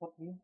What you?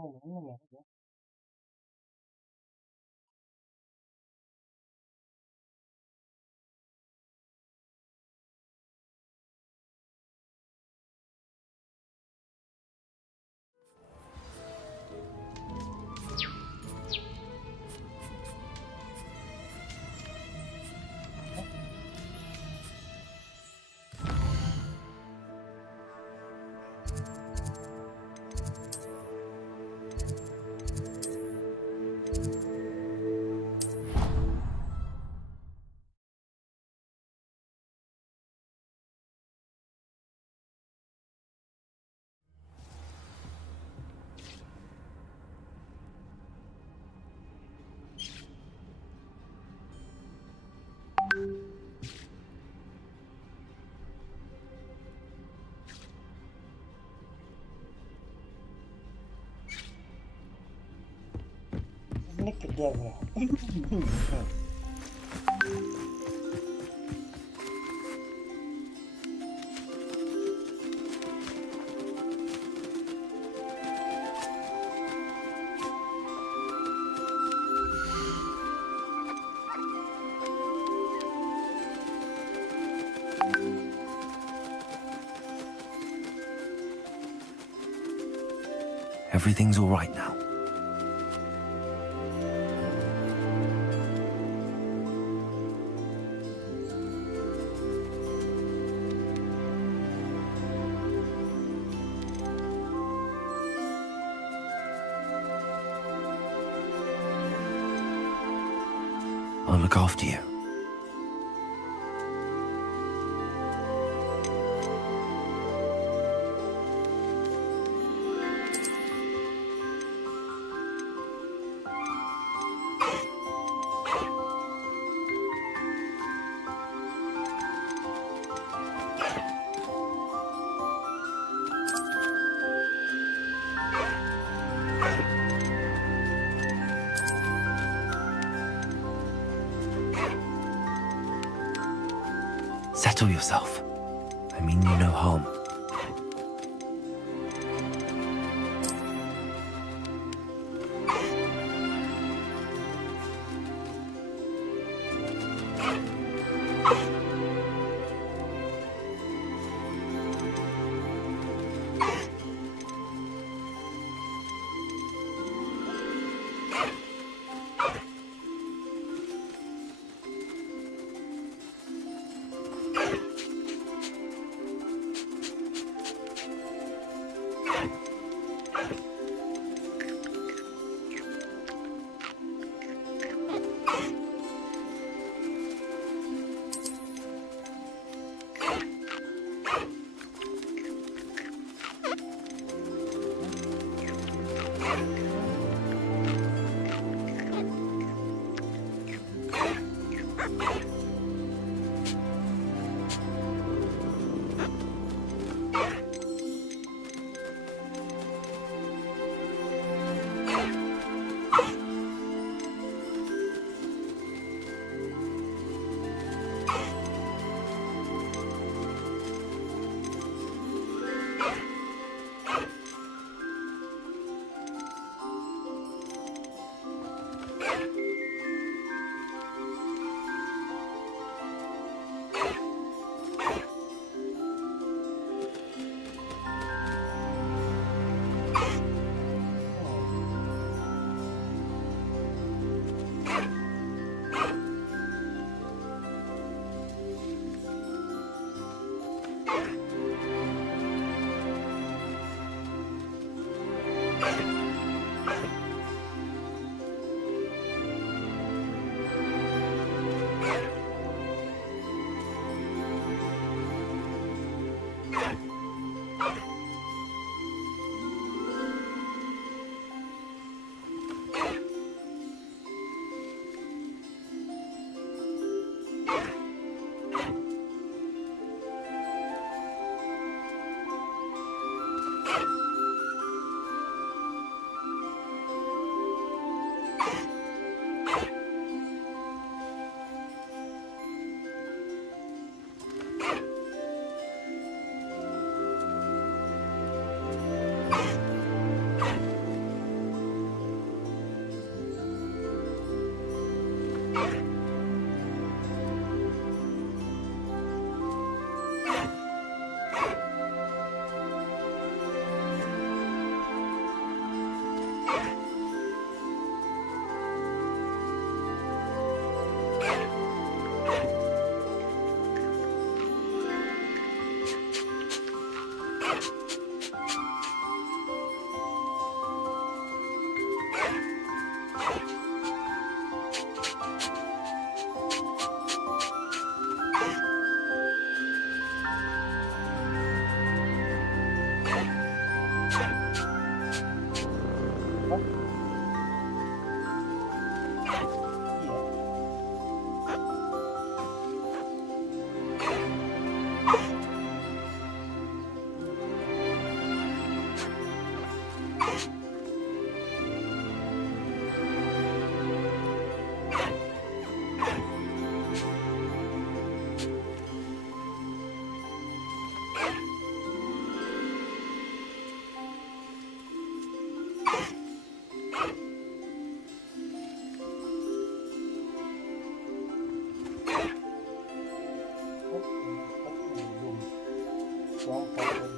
Oh, no, no. Ini kerja bro. Everything's all right now. I'll look after you. Settle yourself. I mean you no harm. yang paling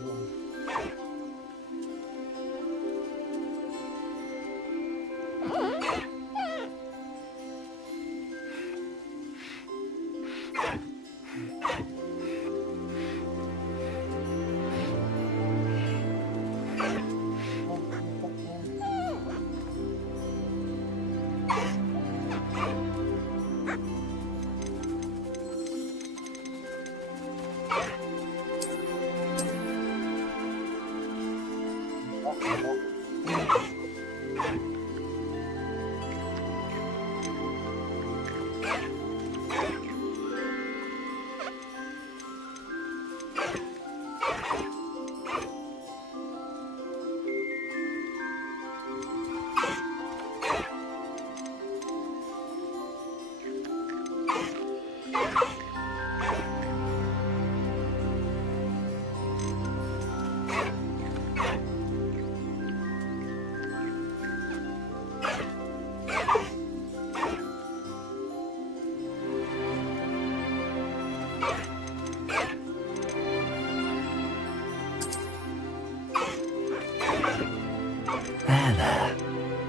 There.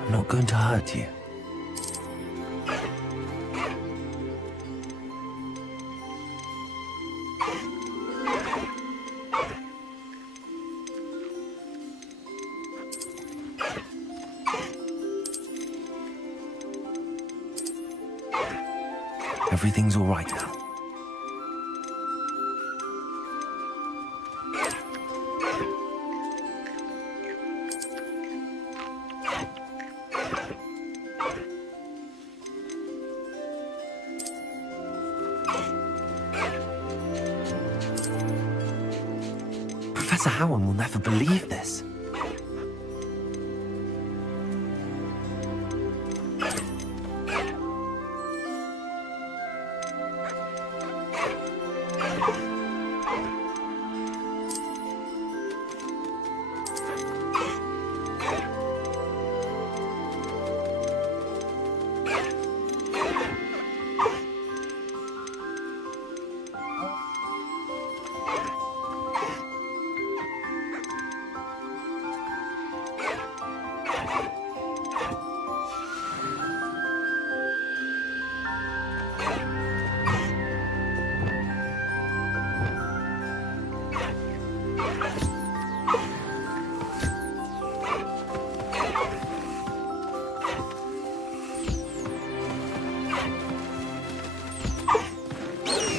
I'm not going to hurt you. Everything's all right now. Professor Howard will never believe this.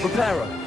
Prepare.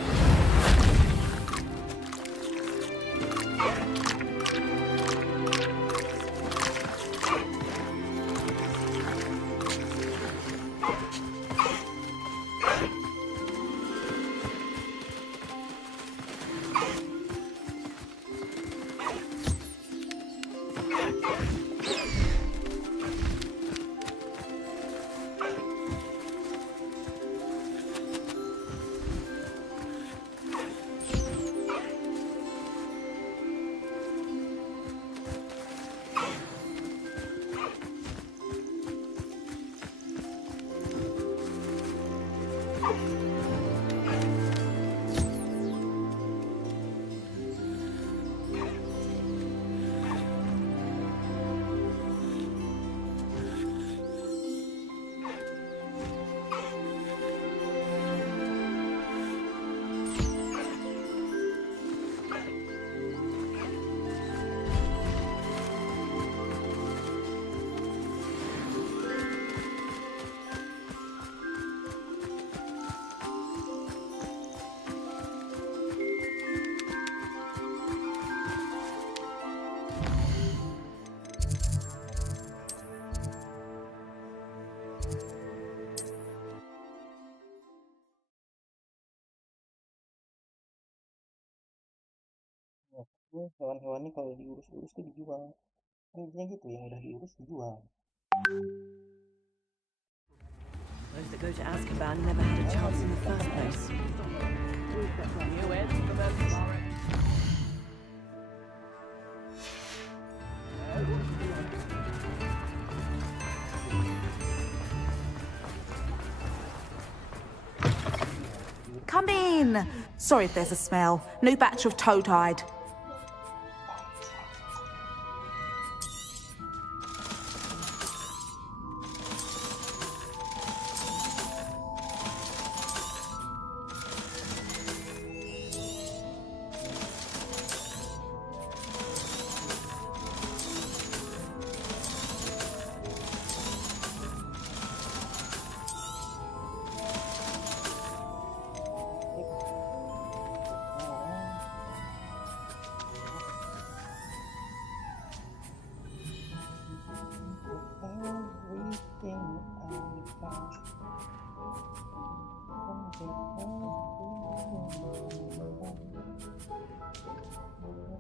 ini hewan-hewan ini kalau diurus-urus tuh dijual. Kan biasanya gitu, yang udah diurus dijual. Those that go to Azkaban never had a chance in the first place. Come in. Sorry if there's a smell. New batch of toad hide.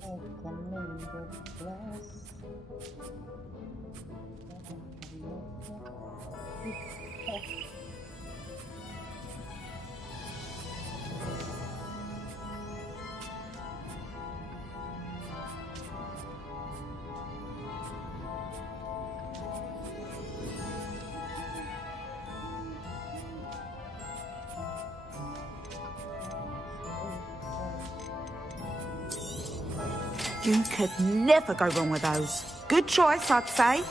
Akan menjadi kelas. You could never go wrong with those. Good choice, I'd say.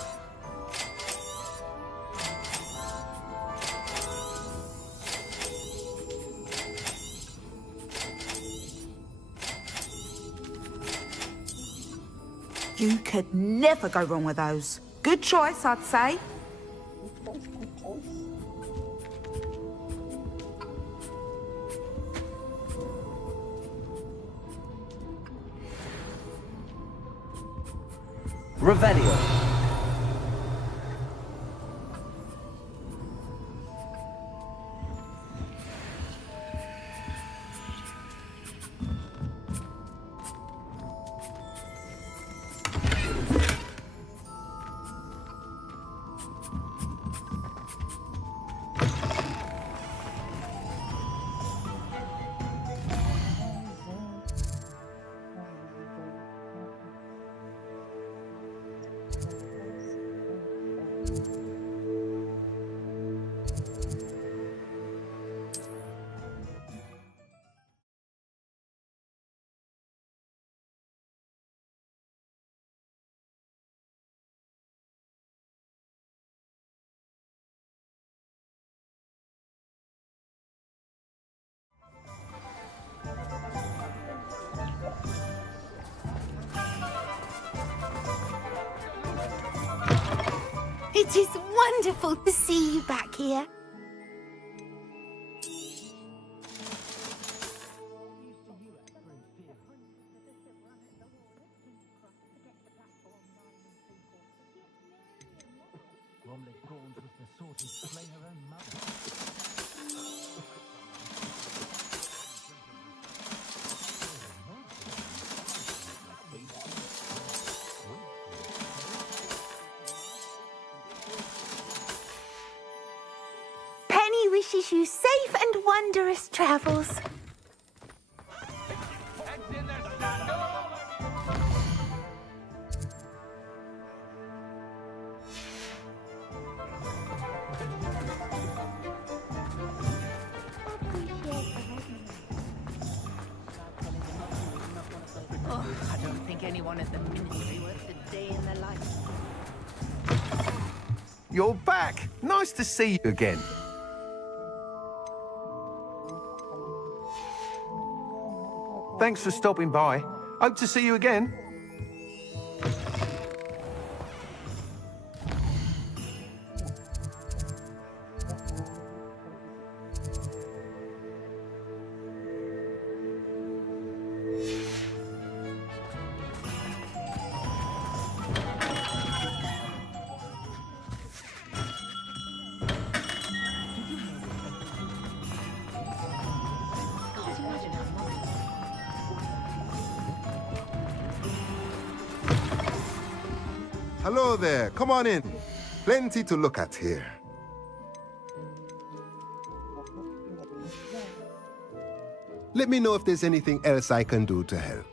You could never go wrong with those. Good choice, I'd say. Good choice. Revelio. It is wonderful to see you back here. Penny wishes you safe and wondrous travels. Oh, I don't think anyone at the ministry works a day in their life. You're back. Nice to see you again. Thanks for stopping by. Hope to see you again. God, imagine how much. Hello there, come on in. Plenty to look at here. Let me know if there's anything else I can do to help.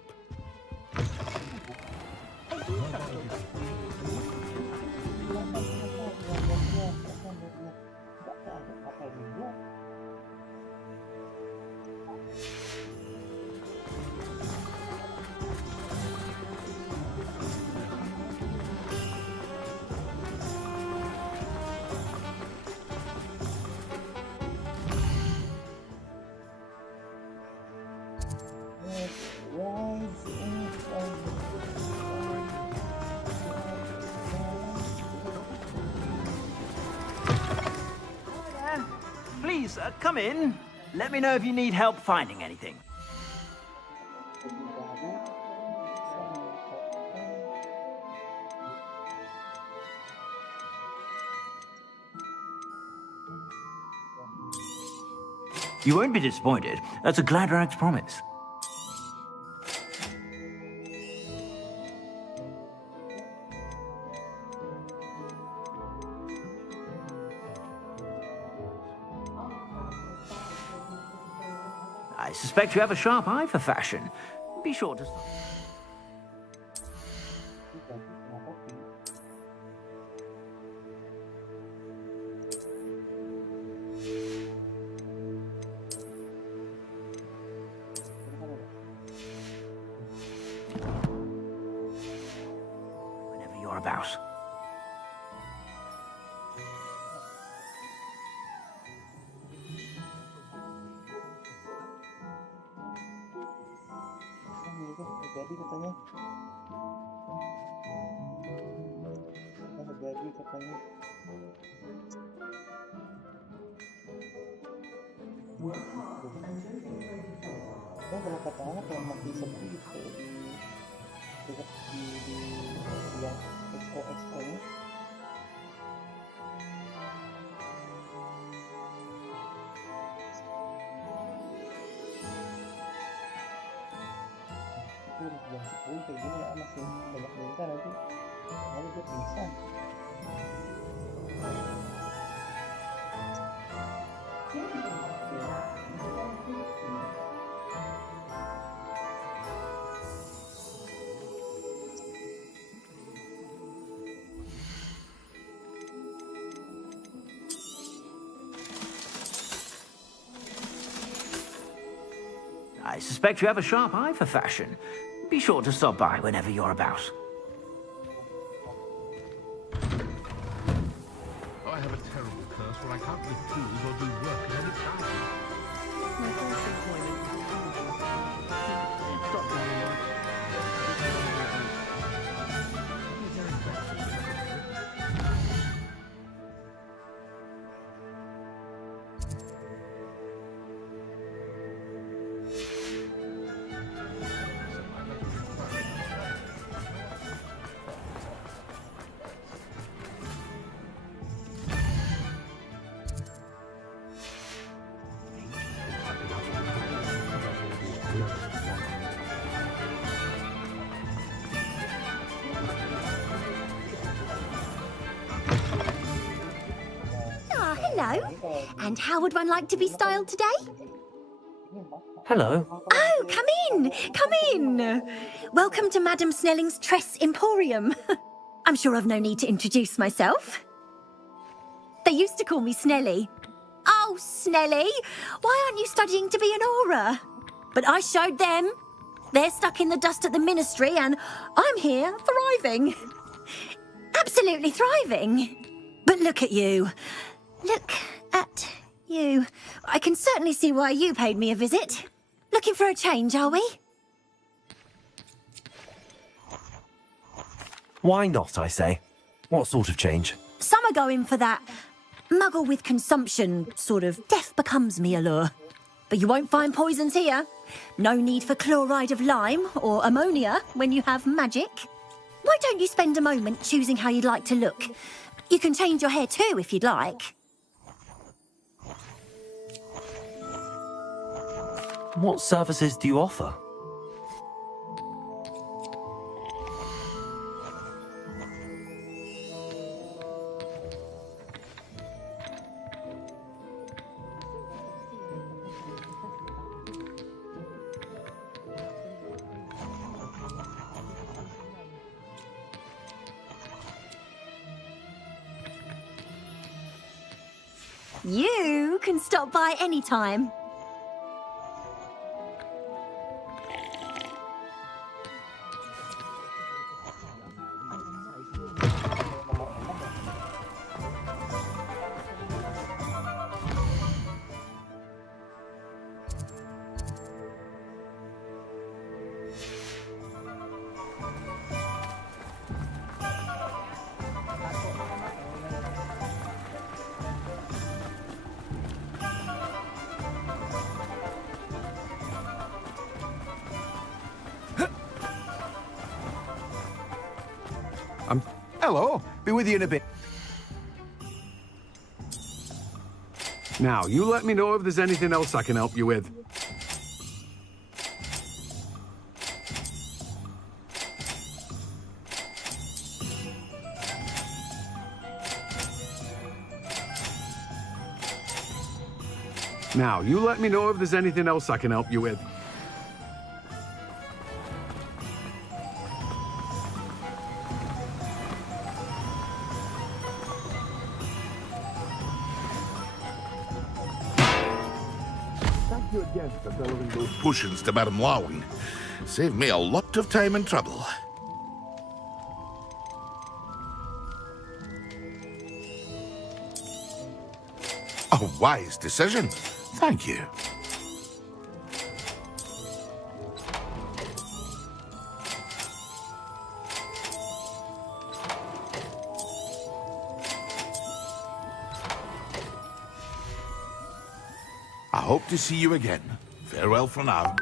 Please, come in. Let me know if you need help finding anything. You won't be disappointed. That's a glad rags promise. I suspect you have a sharp eye for fashion. Be sure to... Whenever you're about. Jadi katanya. Jadi katanya. Kalau kata anak kayak mati sepi gitu di dekat di yang expo ini. Jam 10 kayak gini ya masih banyak minta nanti lalu gue pingsan. I suspect you have a sharp eye for fashion. Be sure to stop by whenever you're about. I have a terrible curse where I can't lift tools or do work at any time. Stop doing that. Hello. And how would one like to be styled today? Hello. Oh, come in. Come in. Welcome to Madam Snelling's Tress Emporium. I'm sure I've no need to introduce myself. They used to call me Snelly. Oh, Snelly, why aren't you studying to be an aura? But I showed them. They're stuck in the dust at the ministry and I'm here thriving. Absolutely thriving. But look at you. Look at you. I can certainly see why you paid me a visit. Looking for a change, are we? Why not, I say? What sort of change? Some are going for that muggle with consumption, sort of death becomes me allure. But you won't find poisons here. No need for chloride of lime or ammonia when you have magic. Why don't you spend a moment choosing how you'd like to look? You can change your hair too if you'd like. What services do you offer? You can stop by any time. Hello. Be with you in a bit. Now, you let me know if there's anything else I can help you with. Now, you let me know if there's anything else I can help you with. Thank you again for delivering those potions to Madame Lawing. Saved me a lot of time and trouble. A wise decision. Thank you. I hope to see you again. Farewell for now.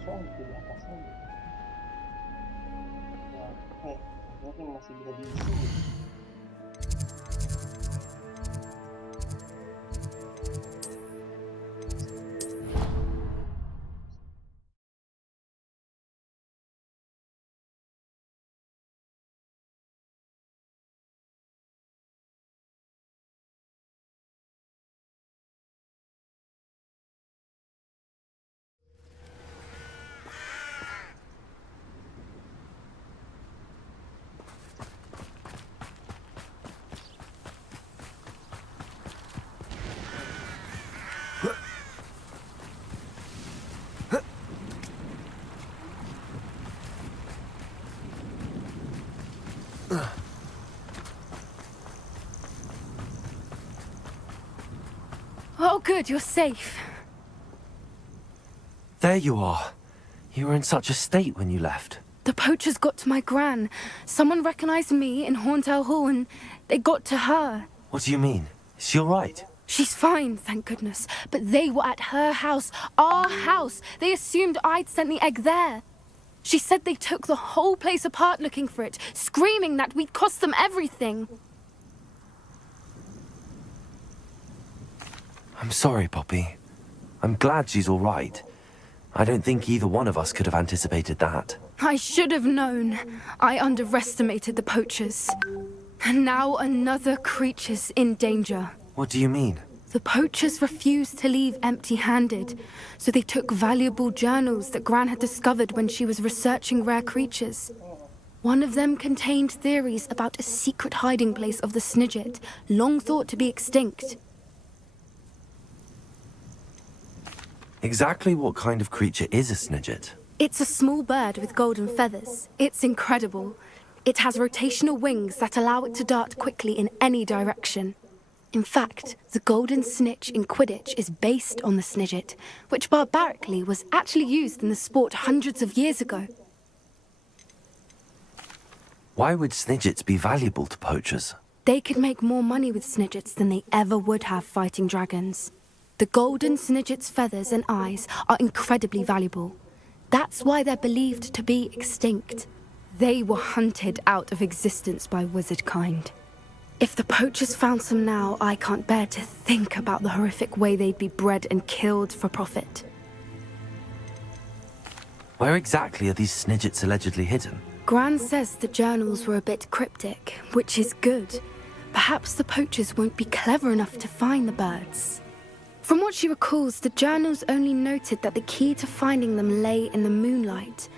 kosong gitu di atasnya gitu. Ya, mungkin masih bisa diisi gitu. Oh, good, you're safe. There you are. You were in such a state when you left. The poachers got to my gran. Someone recognized me in Horntail Hall and they got to her. What do you mean? Is she all right? She's fine, thank goodness. But they were at her house, our house. They assumed I'd sent the egg there. She said they took the whole place apart looking for it, screaming that we'd cost them everything. I'm sorry, Poppy. I'm glad she's all right. I don't think either one of us could have anticipated that. I should have known. I underestimated the poachers. And now another creature's in danger. What do you mean? The poachers refused to leave empty-handed, so they took valuable journals that Gran had discovered when she was researching rare creatures. One of them contained theories about a secret hiding place of the Snidget, long thought to be extinct. Exactly what kind of creature is a Snidget? It's a small bird with golden feathers. It's incredible. It has rotational wings that allow it to dart quickly in any direction. In fact, the golden snitch in Quidditch is based on the snidget, which barbarically was actually used in the sport hundreds of years ago. Why would snidgets be valuable to poachers? They could make more money with snidgets than they ever would have fighting dragons. The golden snidget's feathers and eyes are incredibly valuable. That's why they're believed to be extinct. They were hunted out of existence by wizard kind. If the poachers found some now, I can't bear to think about the horrific way they'd be bred and killed for profit. Where exactly are these snidgets allegedly hidden? Gran says the journals were a bit cryptic, which is good. Perhaps the poachers won't be clever enough to find the birds. From what she recalls, the journals only noted that the key to finding them lay in the moonlight.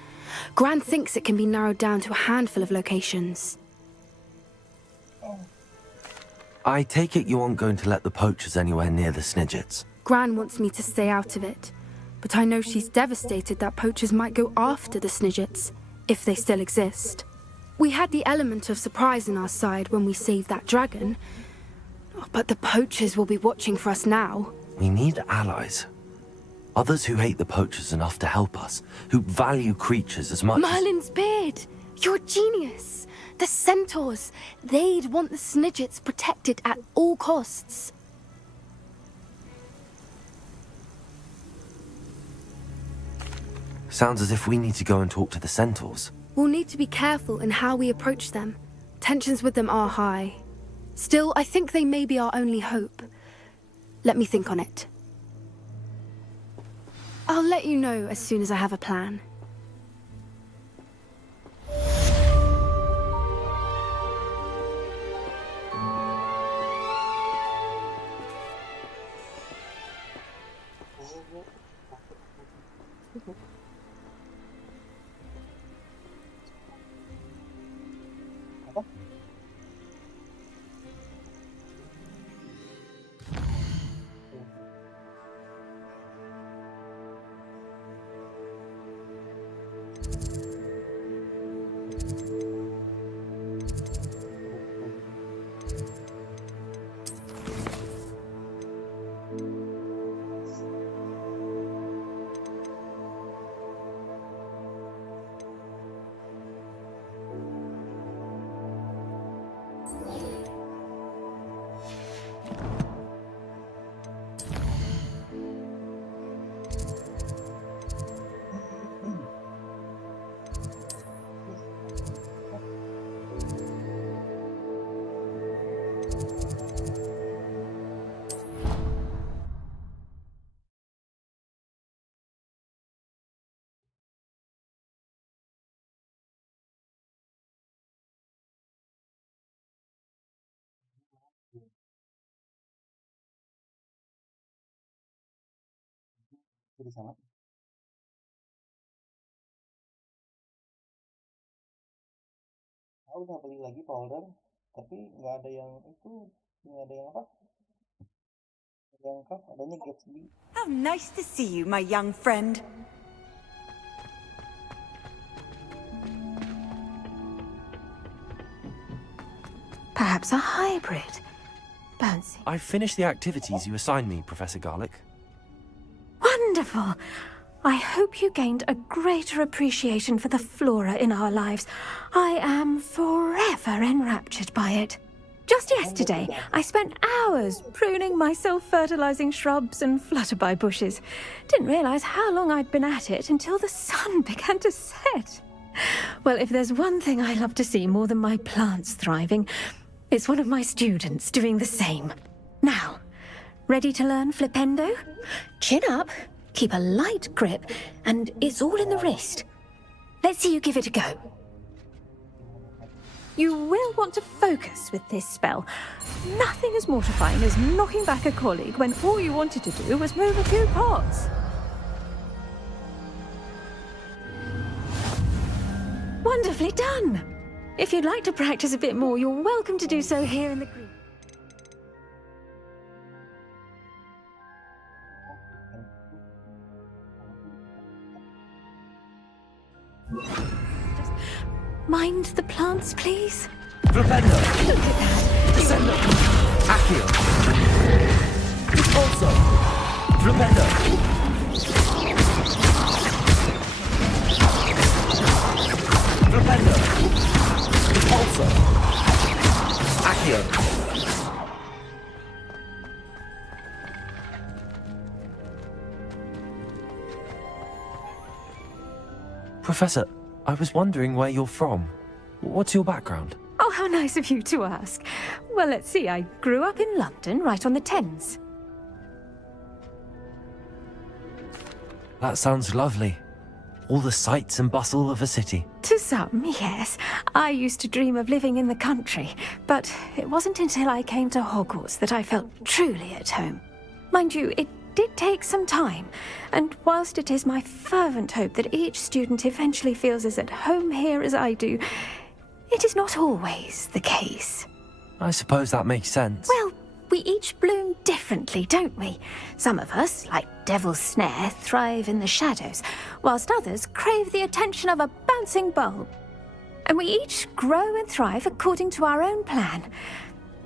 Gran thinks it can be narrowed down to a handful of locations. I take it you aren't going to let the poachers anywhere near the snidgets. Gran wants me to stay out of it, but I know she's devastated that poachers might go after the snidgets, if they still exist. We had the element of surprise on our side when we saved that dragon, but the poachers will be watching for us now. We need allies. Others who hate the poachers enough to help us, who value creatures as much Merlin's beard! You're a genius! The centaurs! They'd want the snidgets protected at all costs. Sounds as if we need to go and talk to the centaurs. We'll need to be careful in how we approach them. Tensions with them are high. Still, I think they may be our only hope. Let me think on it. I'll let you know as soon as I have a plan. Jadi sama. Aku udah beli lagi powder, tapi nggak ada yang itu, nggak ada yang apa? Yang cup, adanya Gatsby. How nice to see you, my young friend. Perhaps a hybrid. Bouncy. I've finished the activities you assigned me, Professor Garlic. Wonderful. I hope you gained a greater appreciation for the flora in our lives. I am forever enraptured by it. Just yesterday, I spent hours pruning my self-fertilizing shrubs and flutterby bushes. Didn't realize how long I'd been at it until the sun began to set. Well, if there's one thing I love to see more than my plants thriving, it's one of my students doing the same. Now, ready to learn Flipendo? Chin up, keep a light grip, and it's all in the wrist. Let's see you give it a go. You will want to focus with this spell. Nothing as mortifying as knocking back a colleague when all you wanted to do was move a few pots. Wonderfully done! If you'd like to practice a bit more, you're welcome to do so here in the group. Just mind the plants, please. Flipendo! Look at that. Descendo! Accio. Also. Flipendo. Flipendo. Also. Accio. Professor, I was wondering where you're from. What's your background? Oh, how nice of you to ask. Well, let's see. I grew up in London, right on the Thames. That sounds lovely. All the sights and bustle of a city. To some, yes. I used to dream of living in the country, but it wasn't until I came to Hogwarts that I felt truly at home. Mind you, it did take some time, and whilst it is my fervent hope that each student eventually feels as at home here as I do, it is not always the case. I suppose that makes sense. Well, we each bloom differently, don't we? Some of us, like Devil's Snare, thrive in the shadows, whilst others crave the attention of a bouncing bulb. And we each grow and thrive according to our own plan.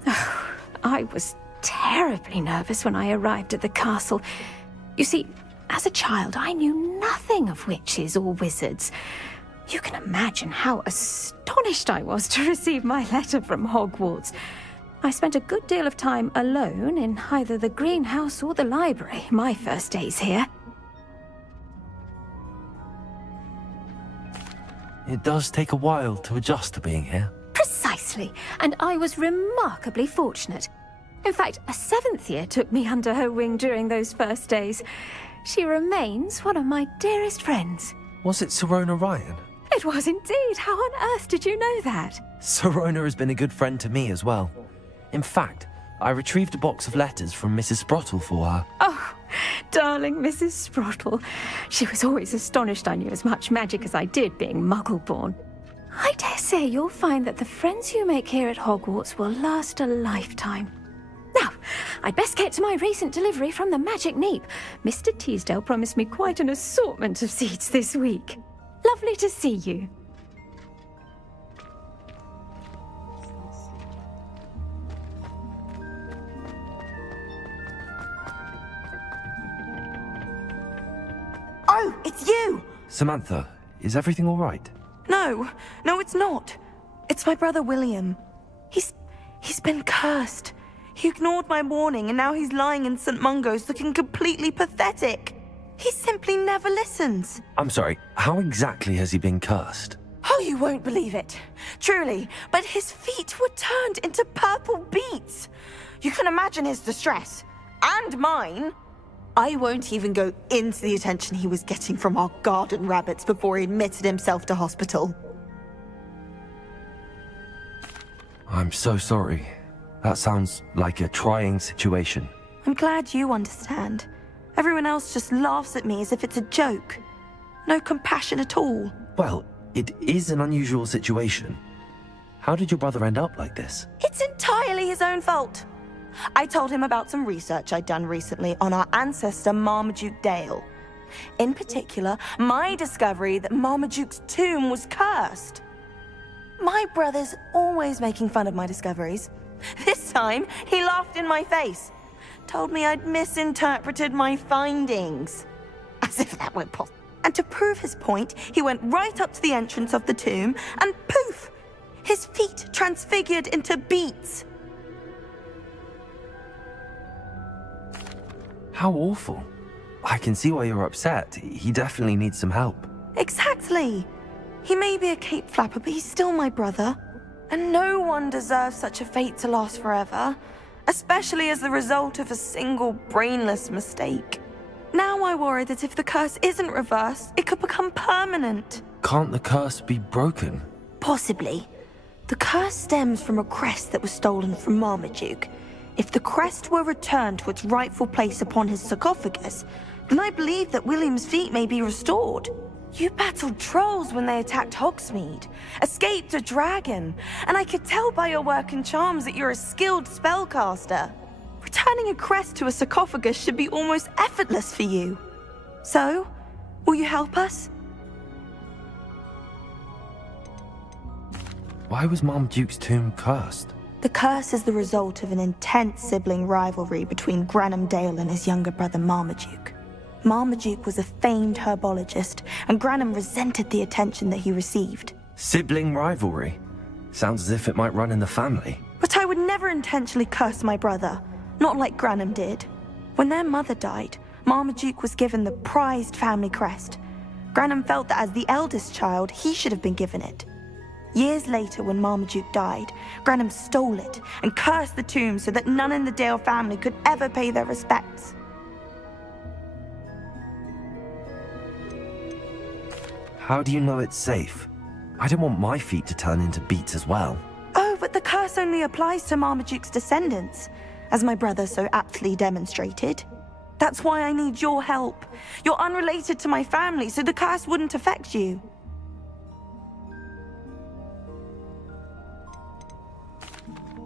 Oh, I was terribly nervous when I arrived at the castle. You see, as a child, I knew nothing of witches or wizards. You can imagine how astonished I was to receive my letter from Hogwarts. I spent a good deal of time alone in either the greenhouse or the library my first days here. It does take a while to adjust to being here. Precisely, and I was remarkably fortunate. In fact, a 7th year took me under her wing during those first days. She remains one of my dearest friends. Was it Serona Ryan? It was indeed. How on earth did you know that? Serona has been a good friend to me as well. In fact, I retrieved a box of letters from Mrs. Sprottle for her. Oh, darling Mrs. Sprottle. She was always astonished I knew as much magic as I did, being Muggle-born. I dare say you'll find that the friends you make here at Hogwarts will last a lifetime. Now, I'd best get to my recent delivery from the Magic Neep. Mr. Teasdale promised me quite an assortment of seeds this week. Lovely to see you. Oh, it's you! Samantha, is everything all right? No, it's not. It's my brother William. He's been cursed. He ignored my warning and now he's lying in St. Mungo's looking completely pathetic. He simply never listens. I'm sorry, how exactly has he been cursed? Oh, you won't believe it. Truly, but his feet were turned into purple beets. You can imagine his distress. And mine. I won't even go into the attention he was getting from our garden rabbits before he admitted himself to hospital. I'm so sorry. That sounds like a trying situation. I'm glad you understand. Everyone else just laughs at me as if it's a joke. No compassion at all. Well, it is an unusual situation. How did your brother end up like this? It's entirely his own fault. I told him about some research I'd done recently on our ancestor Marmaduke Dale. In particular, my discovery that Marmaduke's tomb was cursed. My brother's always making fun of my discoveries. This time, he laughed in my face. Told me I'd misinterpreted my findings. As if that were possible. And to prove his point, he went right up to the entrance of the tomb and poof! His feet transfigured into beets. How awful. I can see why you're upset. He definitely needs some help. Exactly. He may be a cape flapper, but he's still my brother. And no one deserves such a fate to last forever, especially as the result of a single brainless mistake. Now I worry that if the curse isn't reversed, it could become permanent. Can't the curse be broken? Possibly. The curse stems from a crest that was stolen from Marmaduke. If the crest were returned to its rightful place upon his sarcophagus, then I believe that William's feet may be restored. You battled trolls when they attacked Hogsmeade, escaped a dragon, and I could tell by your work and charms that you're a skilled spellcaster. Returning a crest to a sarcophagus should be almost effortless for you. So, will you help us? Why was Marmaduke's tomb cursed? The curse is the result of an intense sibling rivalry between Granham Dale and his younger brother Marmaduke. Marmaduke was a famed herbologist, and Granham resented the attention that he received. Sibling rivalry? Sounds as if it might run in the family. But I would never intentionally curse my brother, not like Granham did. When their mother died, Marmaduke was given the prized family crest. Granham felt that as the eldest child, he should have been given it. Years later, when Marmaduke died, Granham stole it and cursed the tomb so that none in the Dale family could ever pay their respects. How do you know it's safe? I don't want my feet to turn into beets as well. Oh, but the curse only applies to Marmaduke's descendants, as my brother so aptly demonstrated. That's why I need your help. You're unrelated to my family, so the curse wouldn't affect you.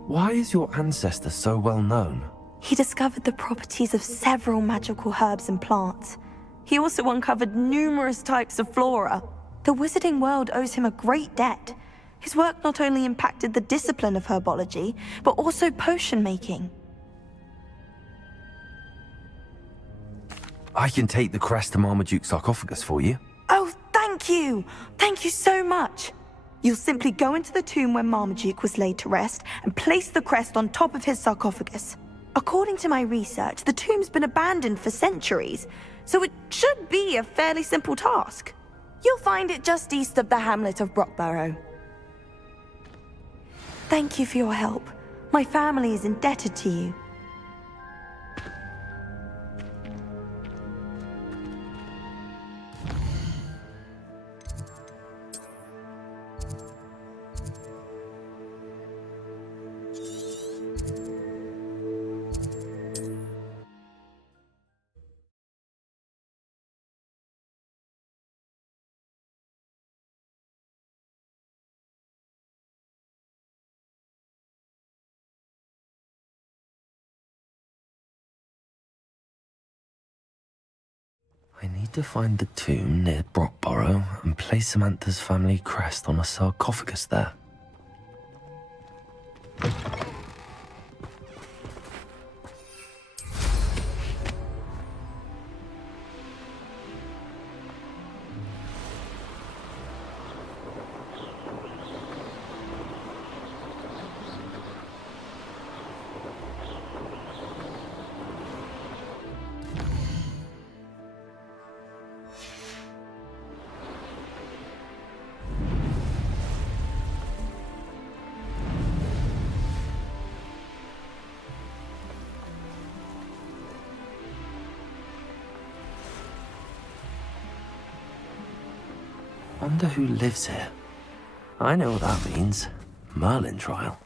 Why is your ancestor so well known? He discovered the properties of several magical herbs and plants. He also uncovered numerous types of flora. The wizarding world owes him a great debt. His work not only impacted the discipline of herbology, but also potion making. I can take the crest to Marmaduke's sarcophagus for you. Oh, thank you! Thank you so much! You'll simply go into the tomb where Marmaduke was laid to rest and place the crest on top of his sarcophagus. According to my research, the tomb's been abandoned for centuries, so it should be a fairly simple task. You'll find it just east of the hamlet of Brockborough. Thank you for your help. My family is indebted to you. I need to find the tomb near Brockborough and place Samantha's family crest on a sarcophagus there. Wonder who lives here. I know what that means. Merlin trial.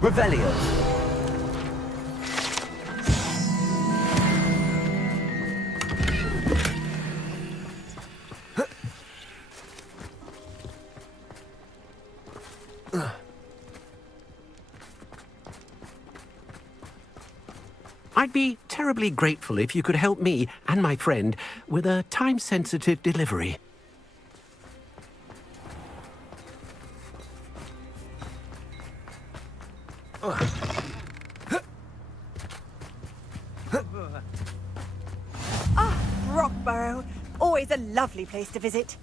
Revelio. I'd be terribly grateful if you could help me and my friend with a time-sensitive delivery. Brockborough. Always a lovely place to visit.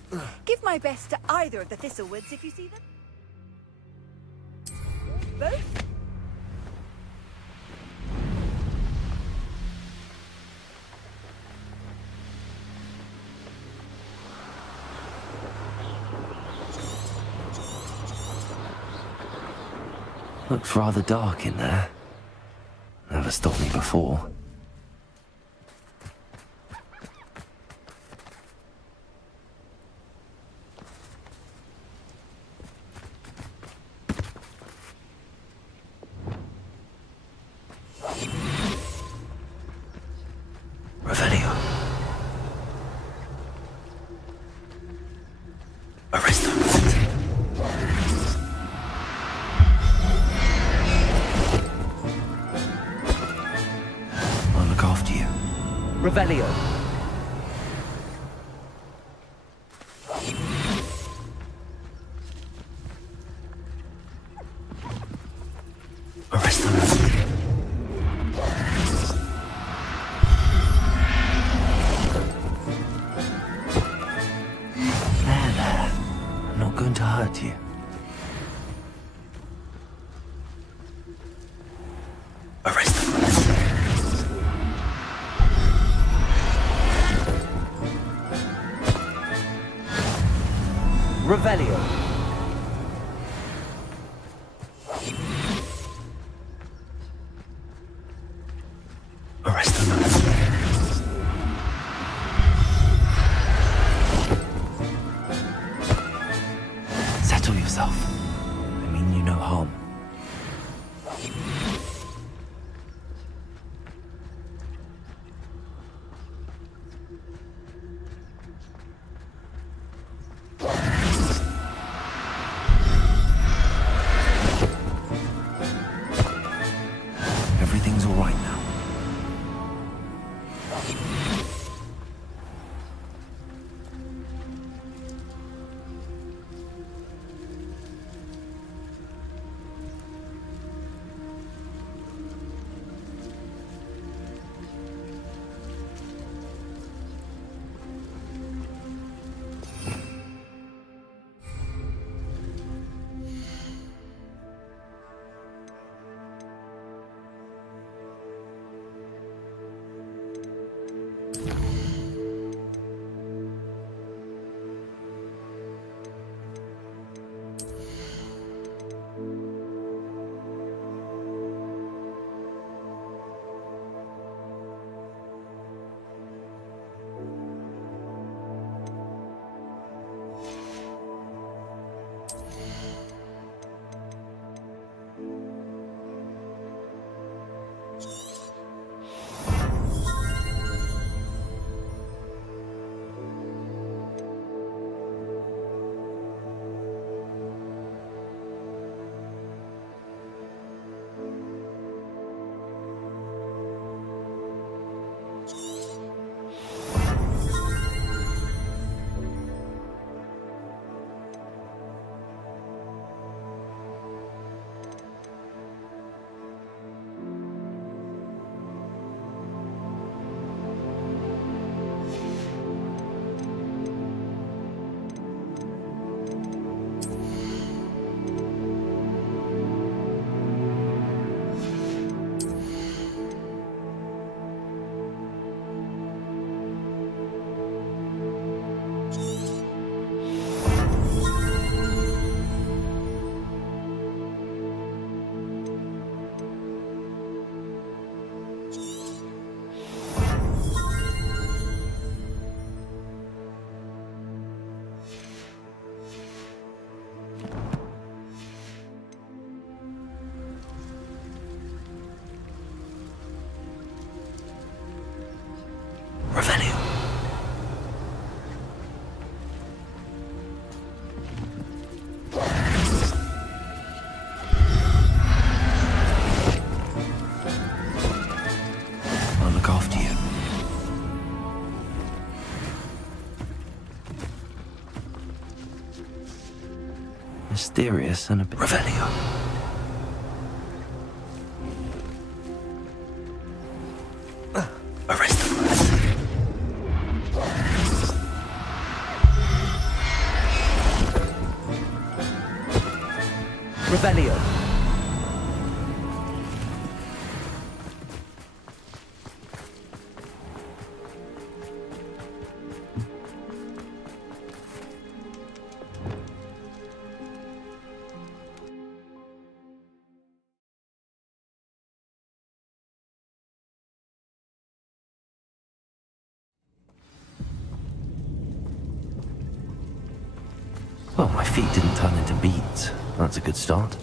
Give my best to either of the Thistlewoods if you see them. Both? Looks rather dark in there. Never stopped me before. Revelio. Aristo. I'll look after you. Revelio. Arrest them. There. I'm not going to hurt you. Arrest them. Revelio. Arrest them. Settle yourself. I mean you no harm. Everything's all right now. Revelio. I'll look after you. Mysterious and a bit... Revelio. Arrest them. Revelio. Well, my feet didn't turn into beads. That's a good start.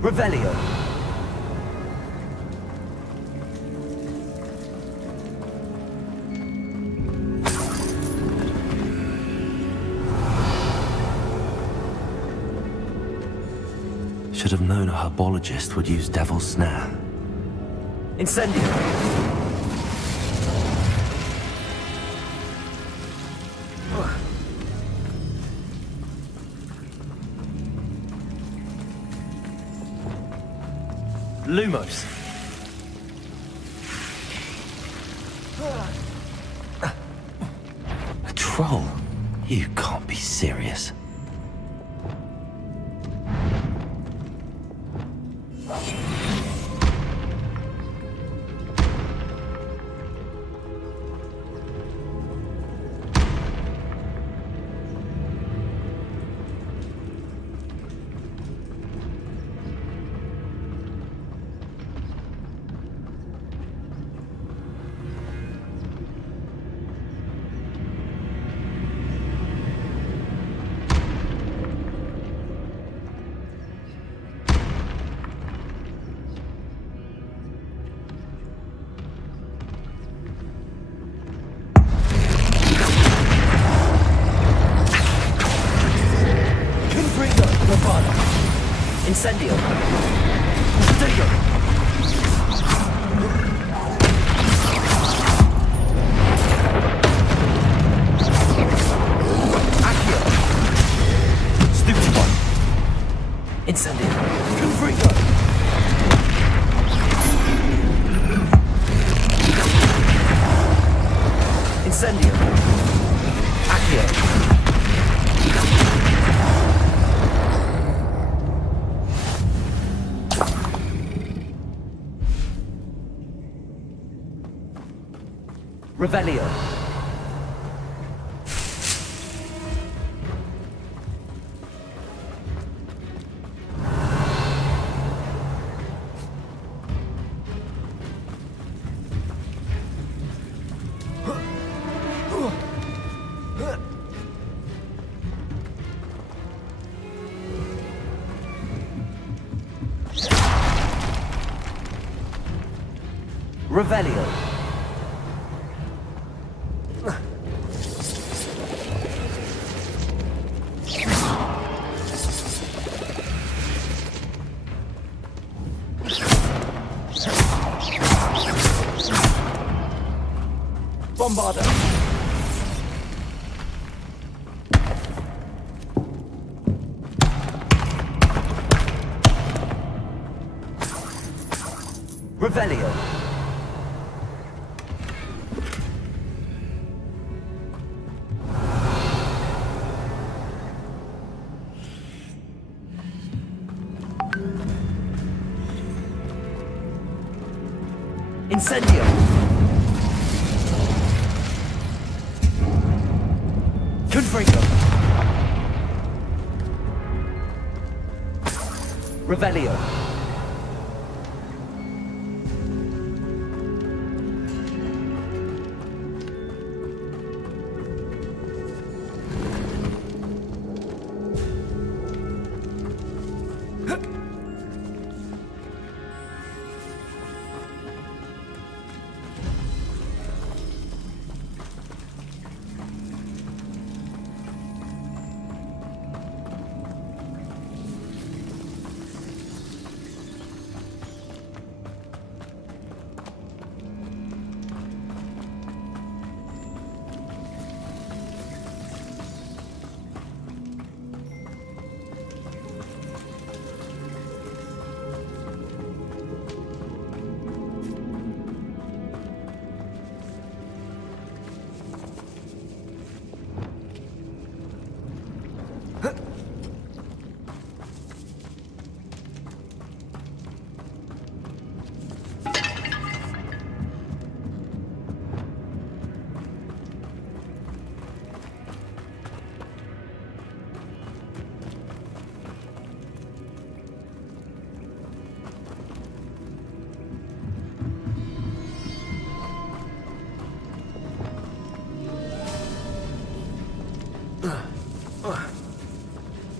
Revelio. Should have known a herbologist would use devil's snare. Incendio. Lumos. A troll? You can't be serious. Incendio. Potato. Accio. Stupid one. Incendio. Confringo. Incendio. Accio. Revelio. Revelio. Bombardo. Revelio. Incendio. Confringo. Revelio.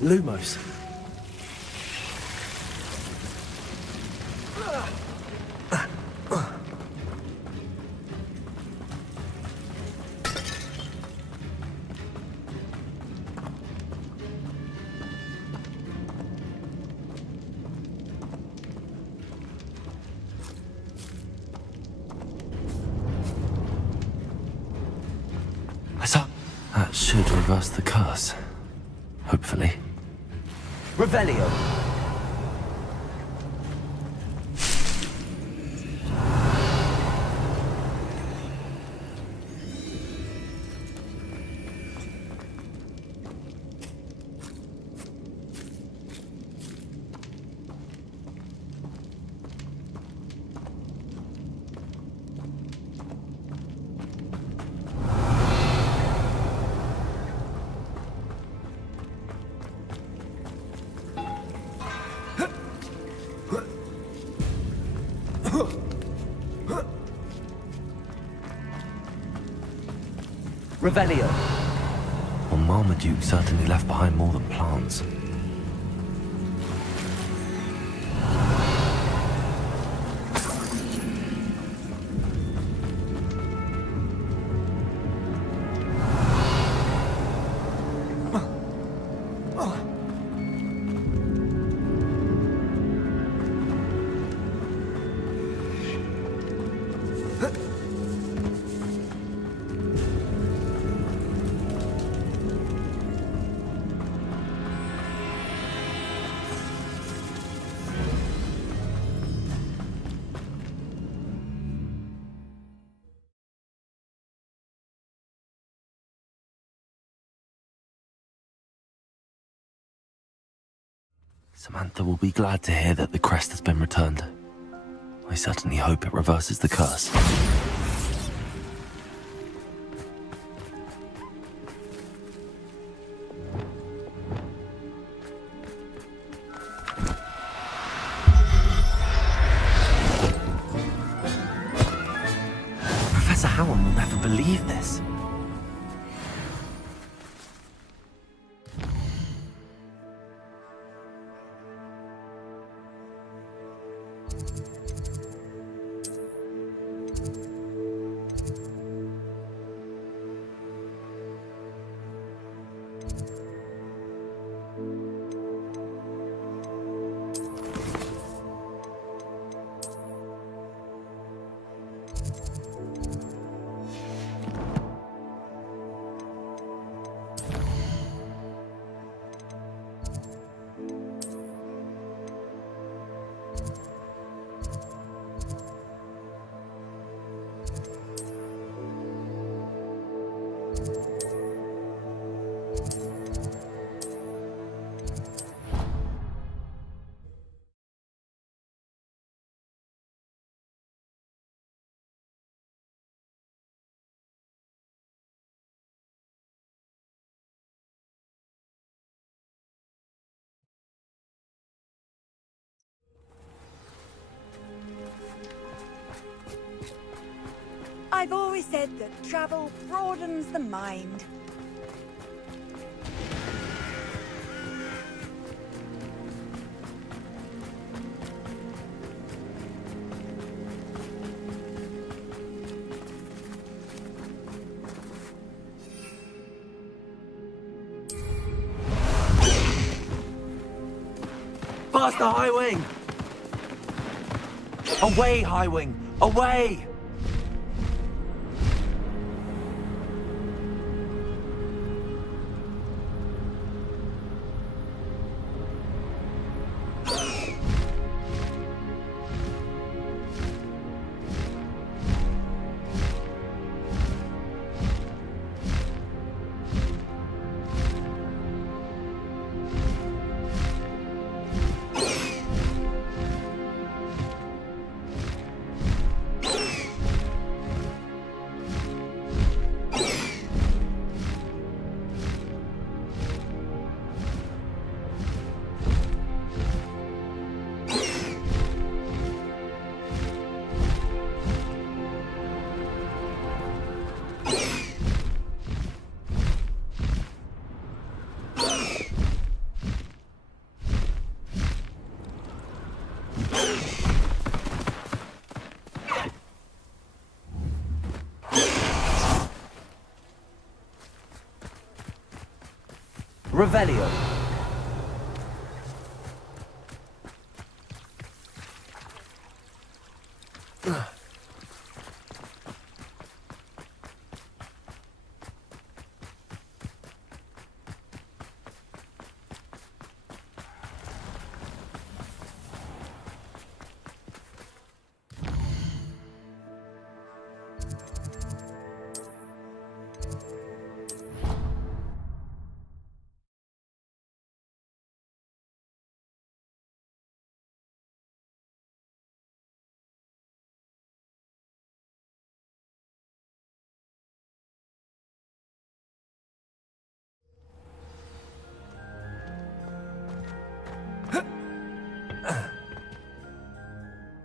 Lumos. reverse the curse. Hopefully. Revelio. Revelio. Well, Marmaduke certainly left behind more than plants. Samantha will be glad to hear that the crest has been returned. I certainly hope it reverses the curse. Professor Howard will never believe this. I've always said that travel broadens the mind. Faster, High Wing! Away, High Wing! Away! Revelio.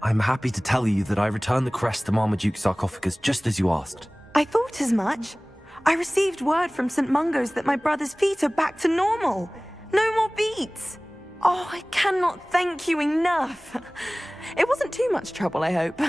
I'm happy to tell you that I returned the crest to Marmaduke's sarcophagus just as you asked. I thought as much. I received word from St. Mungo's that my brother's feet are back to normal. No more beats. Oh, I cannot thank you enough. It wasn't too much trouble, I hope.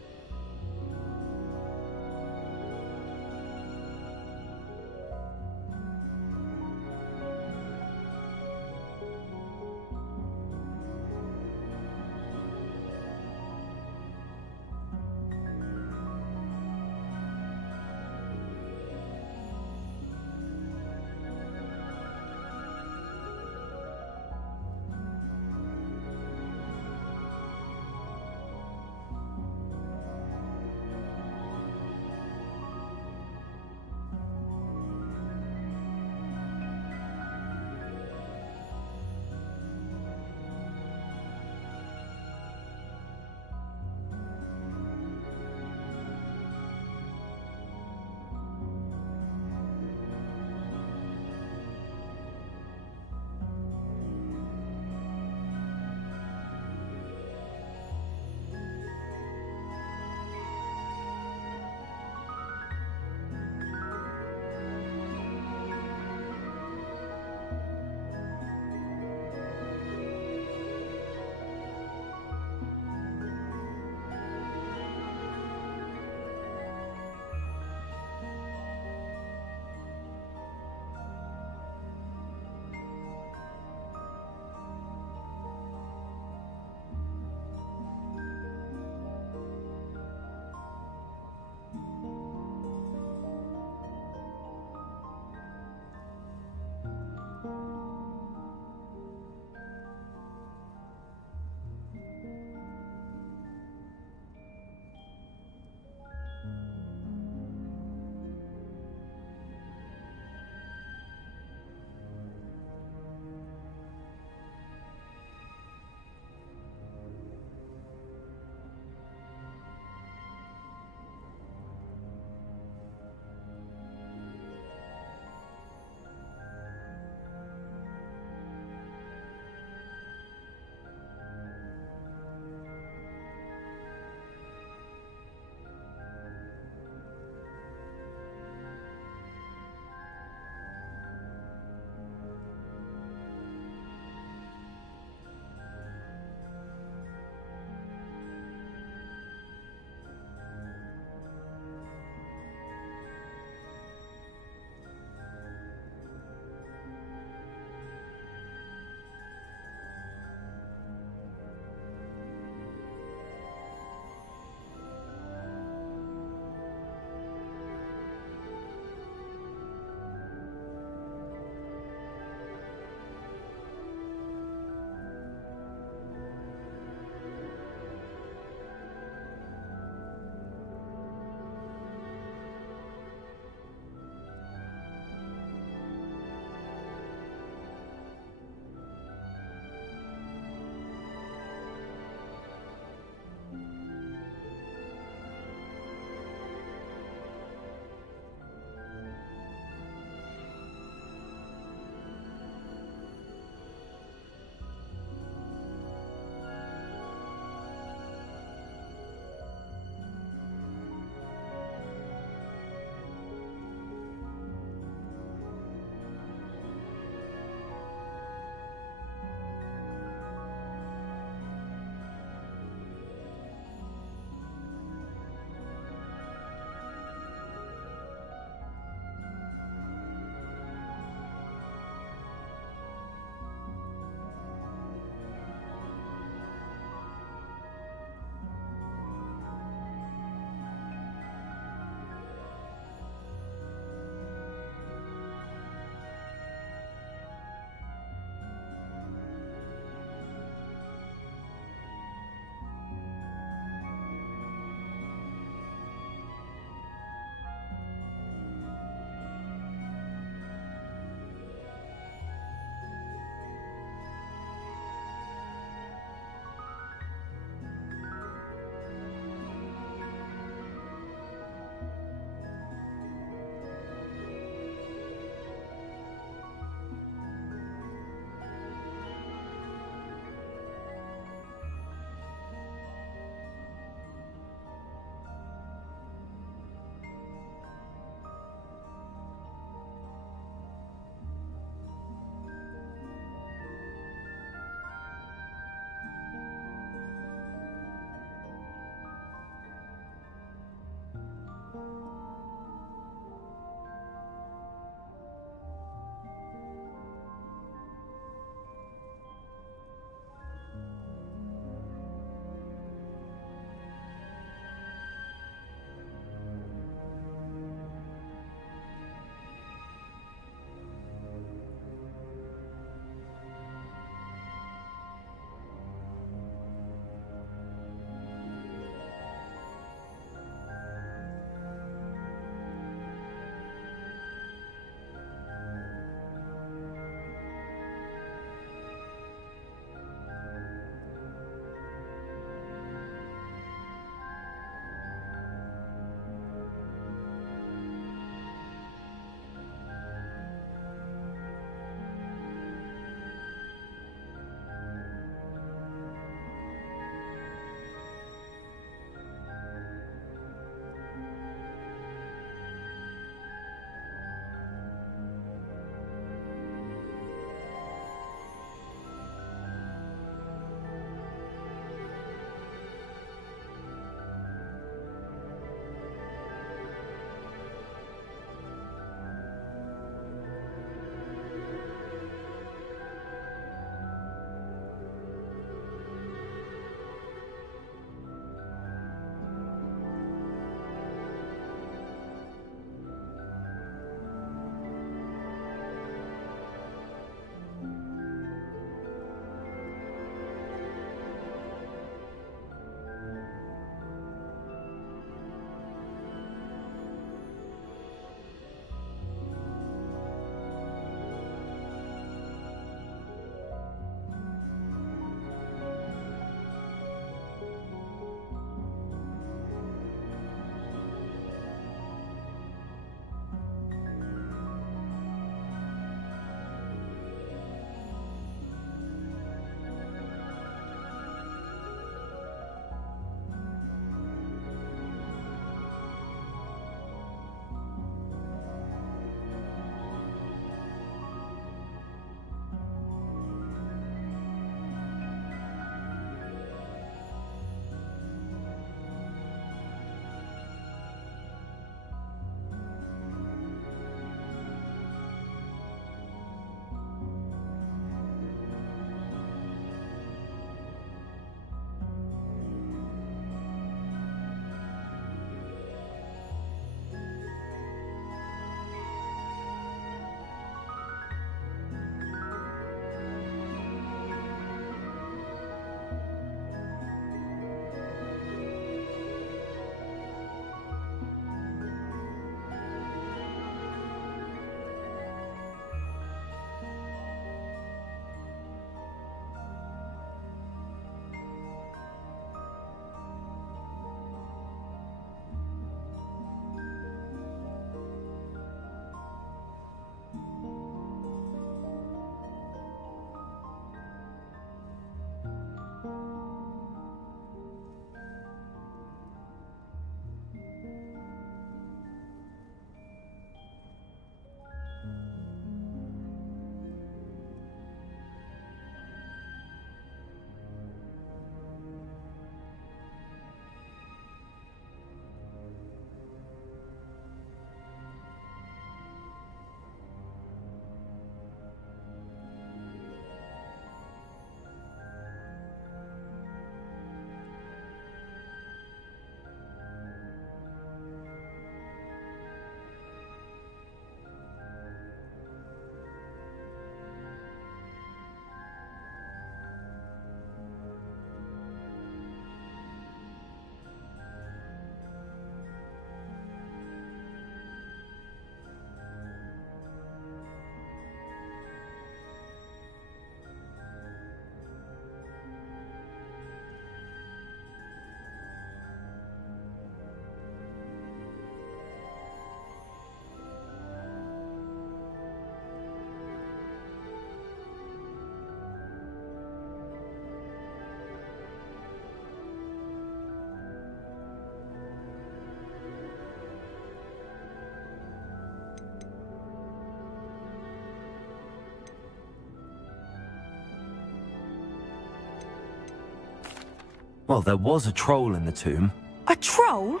Well, there was a troll in the tomb. A troll?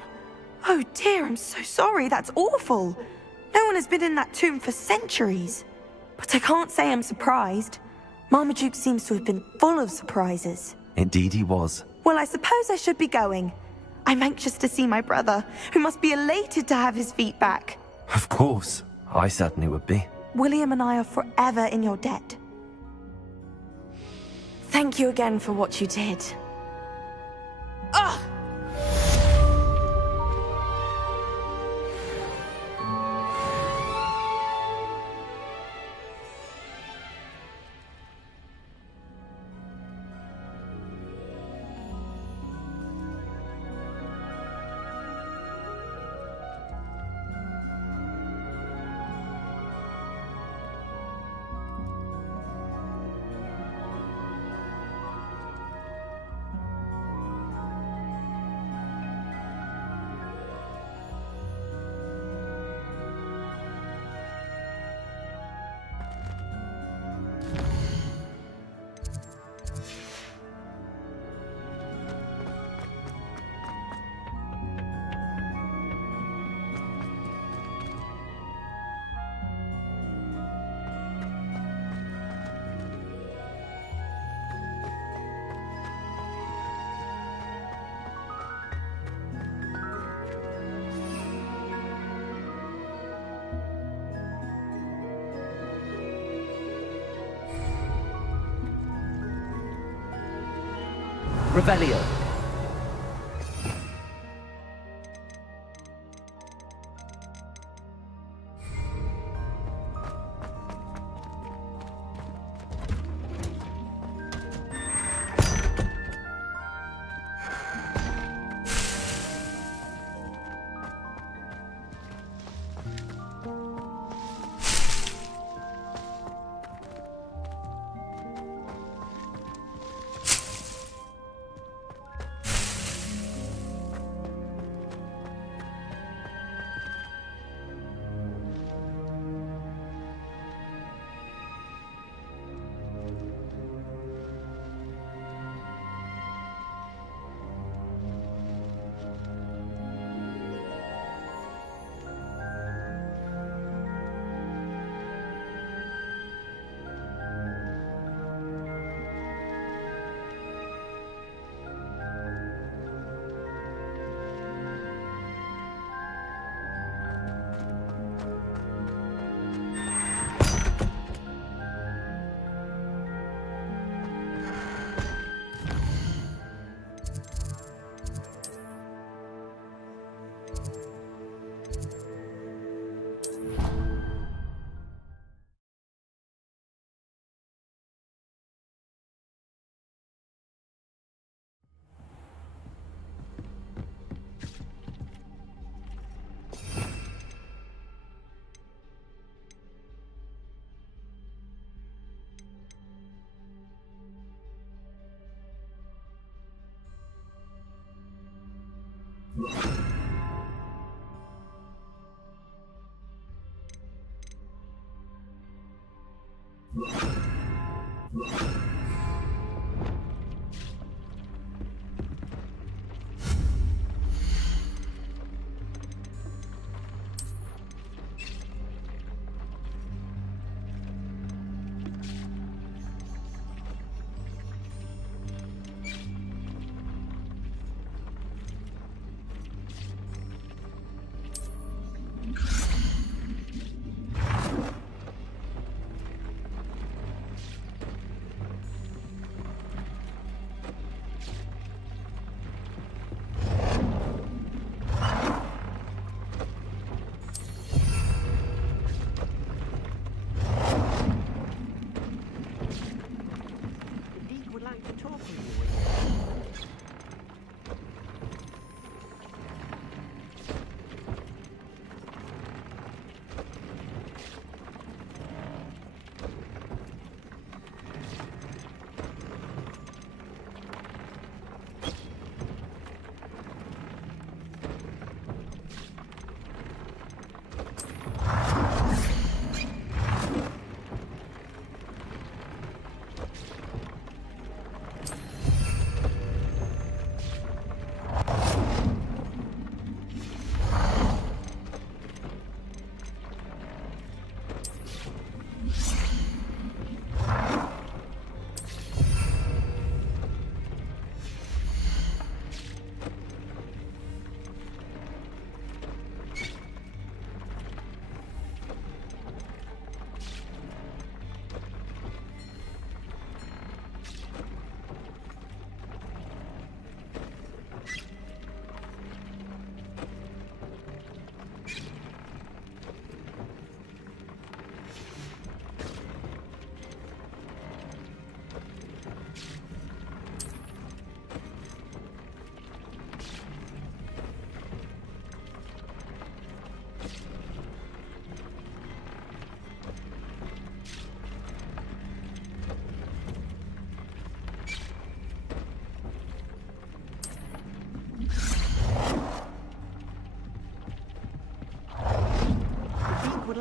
Oh dear, I'm so sorry. That's awful. No one has been in that tomb for centuries. But I can't say I'm surprised. Marmaduke seems to have been full of surprises. Indeed he was. Well, I suppose I should be going. I'm anxious to see my brother, who must be elated to have his feet back. Of course. I certainly would be. William and I are forever in your debt. Thank you again for what you did. Ugh! Revelio.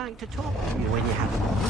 like to talk with you when you have a moment.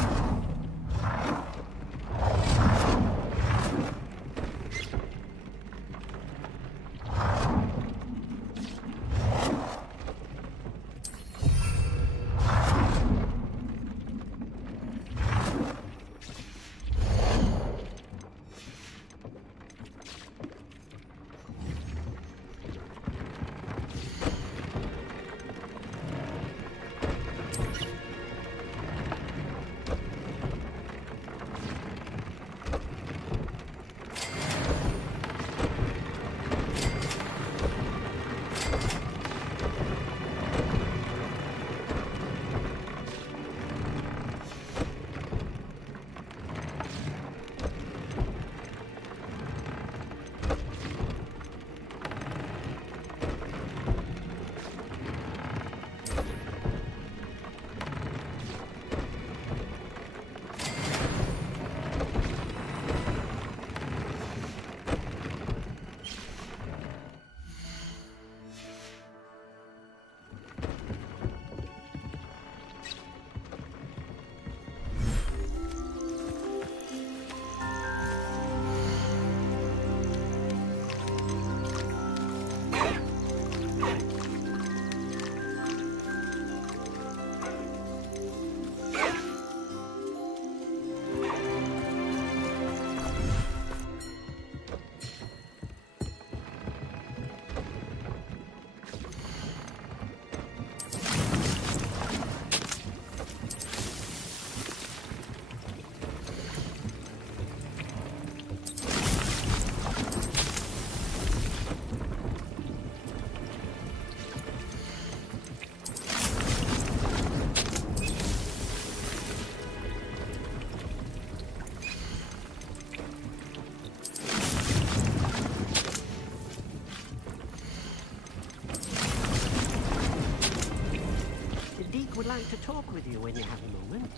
Would like to talk with you when you have a moment.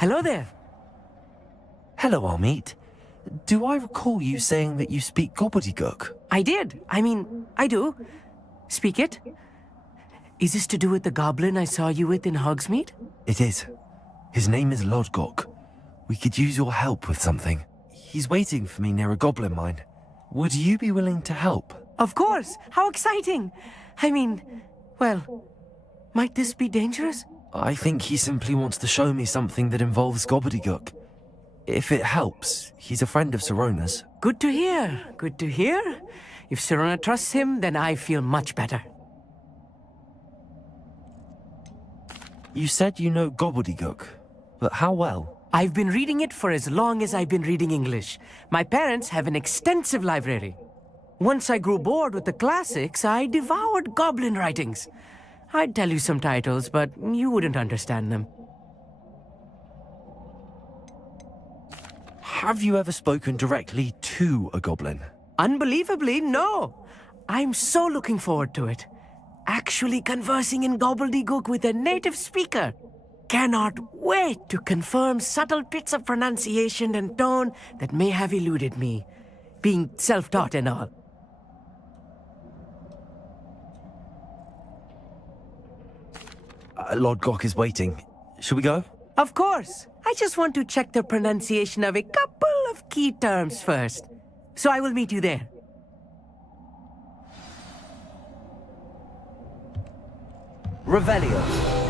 Hello there. Hello, Amit. Do I recall you saying that you speak gobbledygook? I did. I mean, I do. Speak it. Is this to do with the goblin I saw you with in Hogsmeade? It is. His name is Lodgok. We could use your help with something. He's waiting for me near a goblin mine. Would you be willing to help? Of course. How exciting. I mean, well, might this be dangerous? I think he simply wants to show me something that involves gobbledygook. If it helps, he's a friend of Sirona's. Good to hear. Good to hear. If Sirona trusts him, then I feel much better. You said you know gobbledygook, but how well? I've been reading it for as long as I've been reading English. My parents have an extensive library. Once I grew bored with the classics, I devoured goblin writings. I'd tell you some titles, but you wouldn't understand them. Have you ever spoken directly to a goblin? Unbelievably, no. I'm so looking forward to it. Actually conversing in gobbledygook with a native speaker. Cannot wait to confirm subtle bits of pronunciation and tone that may have eluded me, being self-taught and all. Lord Gok is waiting. Should we go? Of course. I just want to check the pronunciation of a couple of key terms first. So I will meet you there. Revelio.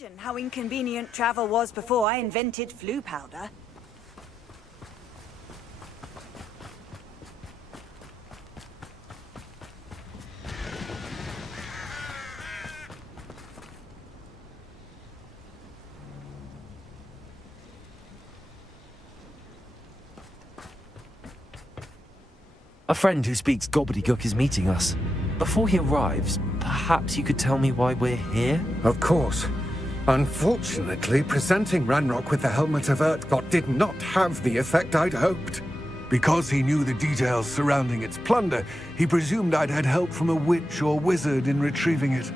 Imagine how inconvenient travel was before I invented flu powder. A friend who speaks gobbledygook is meeting us. Before he arrives, perhaps you could tell me why we're here? Of course. Unfortunately, presenting Ranrock with the Helmet of Urtkot did not have the effect I'd hoped. Because he knew the details surrounding its plunder, he presumed I'd had help from a witch or wizard in retrieving it.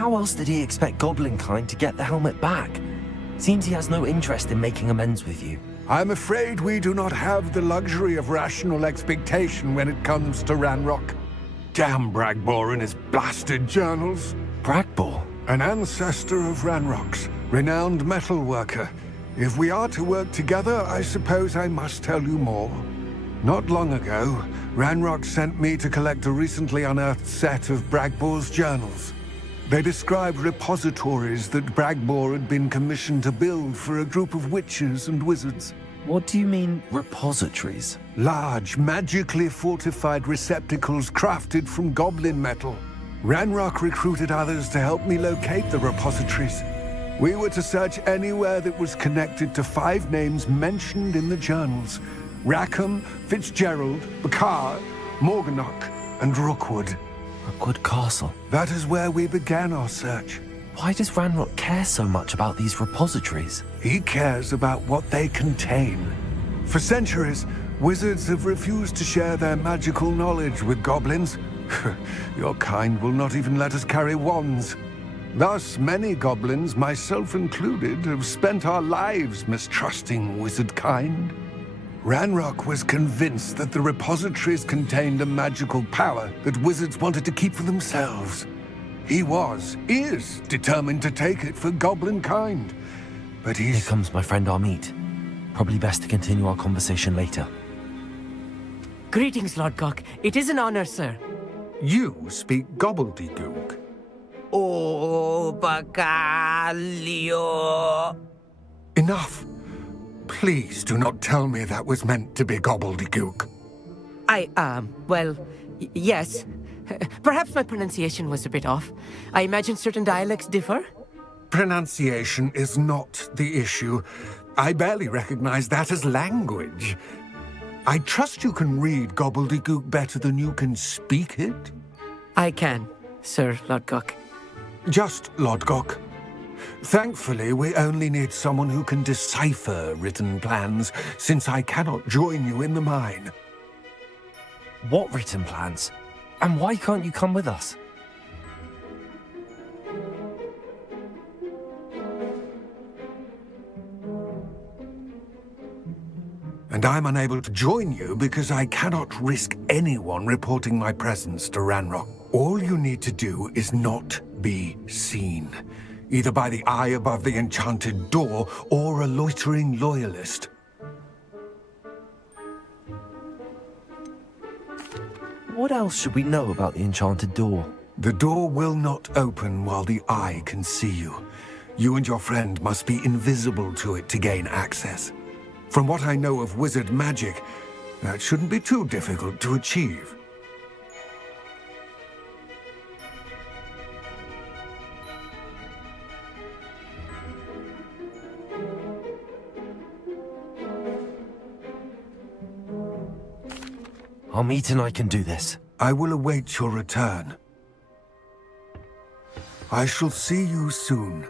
how else did he expect Goblinkind to get the helmet back? Seems he has no interest in making amends with you. I'm afraid we do not have the luxury of rational expectation when it comes to Ranrock. Damn Bragbor and his blasted journals. Bragbor? An ancestor of Ranrock's, renowned metal worker. If we are to work together, I suppose I must tell you more. Not long ago, Ranrock sent me to collect a recently unearthed set of Bragbor's journals. They described repositories that Bragbor had been commissioned to build for a group of witches and wizards. What do you mean, repositories? Large, magically fortified receptacles crafted from goblin metal. Ranrock recruited others to help me locate the repositories. We were to search anywhere that was connected to 5 names mentioned in the journals: Rackham, Fitzgerald, Bakar, Morganach, and Rookwood. Rookwood Castle? That is where we began our search. Why does Ranrock care so much about these repositories? He cares about what they contain. For centuries, wizards have refused to share their magical knowledge with goblins. Your kind will not even let us carry wands. Thus, many goblins, myself included, have spent our lives mistrusting wizard kind. Ranrock was convinced that the repositories contained a magical power that wizards wanted to keep for themselves. He is determined to take it for goblin kind. But Here comes my friend Amit. Probably best to continue our conversation later. Greetings, Lord Cock. It is an honor, sir. You speak gobbledygook. Oh, Bacalio. Enough. Please do not tell me that was meant to be gobbledygook. Well, yes. Perhaps my pronunciation was a bit off. I imagine certain dialects differ? Pronunciation is not the issue. I barely recognize that as language. I trust you can read gobbledygook better than you can speak it? I can, Sir Lodgok. Just Lodgok. Thankfully, we only need someone who can decipher written plans, since I cannot join you in the mine. What written plans? And why can't you come with us? And I'm unable to join you because I cannot risk anyone reporting my presence to Ranrock. All you need to do is not be seen, either by the eye above the enchanted door or a loitering loyalist. What else should we know about the enchanted door? The door will not open while the eye can see you. You and your friend must be invisible to it to gain access. From what I know of wizard magic, that shouldn't be too difficult to achieve. Amit and I can do this. I will await your return. I shall see you soon.